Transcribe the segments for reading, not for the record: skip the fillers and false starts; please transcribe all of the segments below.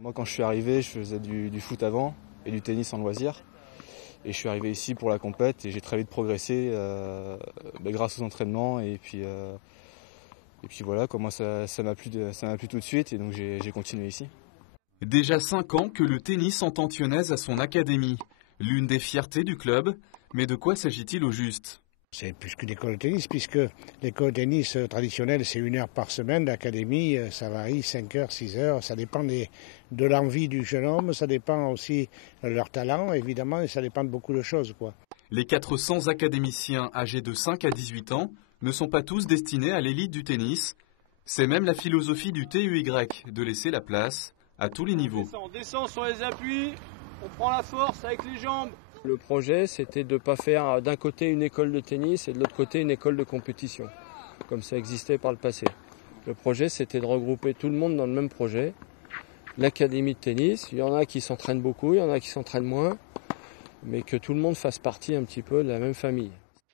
Moi, quand je suis arrivé, je faisais du foot avant et du tennis en loisir. Et je suis arrivé ici pour la compète et j'ai très vite progressé grâce aux entraînements. Et puis voilà, moi ça m'a plu tout de suite et donc j'ai continué ici. Déjà 5 ans que le tennis entend-Thionnaise a son académie. L'une des fiertés du club. Mais de quoi s'agit-il au juste ? C'est plus qu'une école de tennis, puisque l'école de tennis traditionnelle, c'est 1 heure par semaine. L'académie, ça varie, 5 heures, 6 heures. Ça dépend de l'envie du jeune homme, ça dépend aussi de leur talent, évidemment, et ça dépend de beaucoup de choses, quoi. Les 400 académiciens âgés de 5 à 18 ans ne sont pas tous destinés à l'élite du tennis. C'est même la philosophie du TUY de laisser la place à tous les niveaux. On descend sur les appuis, on prend la force avec les jambes. Le projet, c'était de ne pas faire d'un côté une école de tennis et de l'autre côté une école de compétition, comme ça existait par le passé. Le projet, c'était de regrouper tout le monde dans le même projet. L'académie de tennis, il y en a qui s'entraînent beaucoup, il y en a qui s'entraînent moins, mais que tout le monde fasse partie un petit peu de la même famille.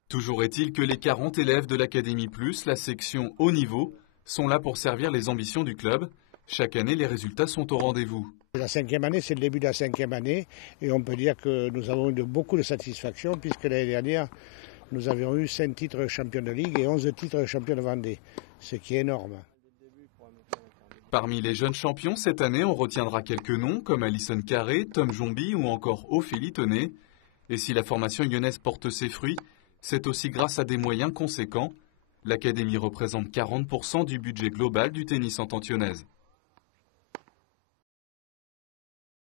Toujours est-il que les 40 élèves de l'Académie Plus, la section haut niveau, sont là pour servir les ambitions du club. Chaque année, les résultats sont au rendez-vous. La 5e année, c'est le début de la 5e année et on peut dire que nous avons eu beaucoup de satisfaction puisque l'année dernière, nous avions eu 5 titres champions de Ligue et 11 titres champions de Vendée, ce qui est énorme. Parmi les jeunes champions, cette année, on retiendra quelques noms comme Alison Carré, Tom Jomby ou encore Ophélie Tonnet. Et si la formation lyonnaise porte ses fruits, c'est aussi grâce à des moyens conséquents. L'Académie représente 40% du budget global du tennis entend-Thionnaise.